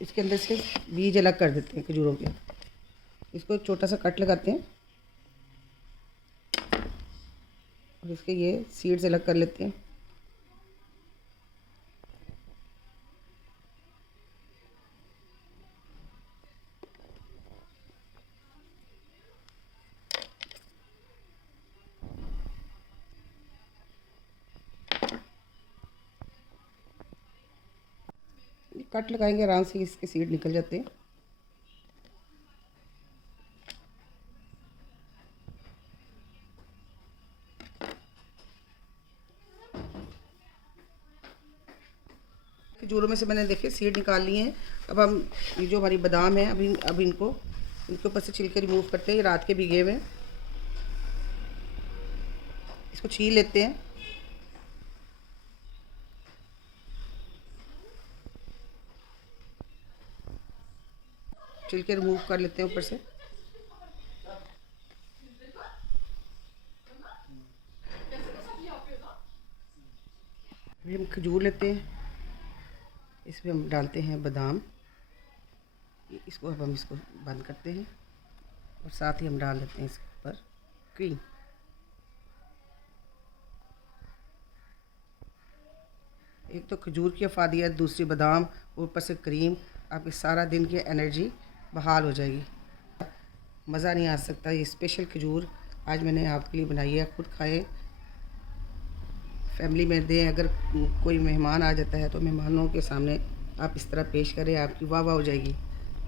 इसके अंदर से बीज अलग कर देते हैं खजूरों के। इसको एक छोटा सा कट लगाते हैं और इसके ये सीड्स अलग कर लेते हैं। कट लगाएंगे आराम से इसके सीड निकल जाते हैं। खजूरों में से मैंने देखे सीड निकाल लिए हैं। अब हम ये जो हमारी बादाम है अब इनको इनके ऊपर से छिलके रिमूव करते हैं। ये रात के भीगे हुए, इसको छील लेते हैं। छिलके रिमूव कर लेते हैं ऊपर से। अभी हम खजूर लेते हैं, इसमें हम डालते हैं बादाम। इसको अब हम इसको बंद करते हैं और साथ ही हम डाल देते हैं इसके ऊपर क्रीम। एक तो खजूर की अफादियत, दूसरी बादाम, ऊपर से क्रीम। आपके सारा दिन की एनर्जी बहाल हो जाएगी। मज़ा नहीं आ सकता। ये स्पेशल खजूर आज मैंने आपके लिए बनाई है। खुद खाएं, फैमिली में दें। अगर कोई मेहमान आ जाता है तो मेहमानों के सामने आप इस तरह पेश करें, आपकी वाह वाह हो जाएगी।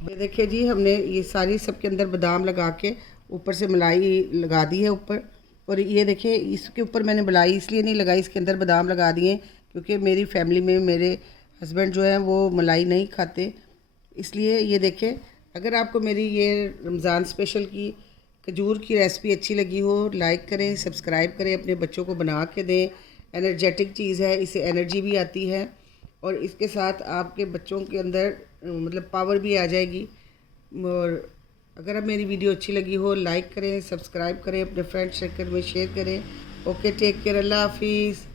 ये देखिए जी, हमने ये सारी सबके अंदर बादाम लगा के ऊपर से मलाई लगा दी है ऊपर। और ये देखिए, इसके ऊपर मैंने मलाई इसलिए नहीं लगाई, इसके अंदर बादाम लगा दिए क्योंकि मेरी फैमिली में मेरे हस्बैंड जो हैं वो मलाई नहीं खाते। इसलिए ये देखें, अगर आपको मेरी ये रमज़ान स्पेशल की खजूर की रेसिपी अच्छी लगी हो, लाइक करें, सब्सक्राइब करें, अपने बच्चों को बना के दें। एनर्जेटिक चीज़ है, इससे एनर्जी भी आती है और इसके साथ आपके बच्चों के अंदर मतलब पावर भी आ जाएगी। और अगर अब मेरी वीडियो अच्छी लगी हो, लाइक करें, सब्सक्राइब करें, अपने फ्रेंड सर्कल में शेयर करें। ओके, टेक केयर, अल्लाह हाफिज़।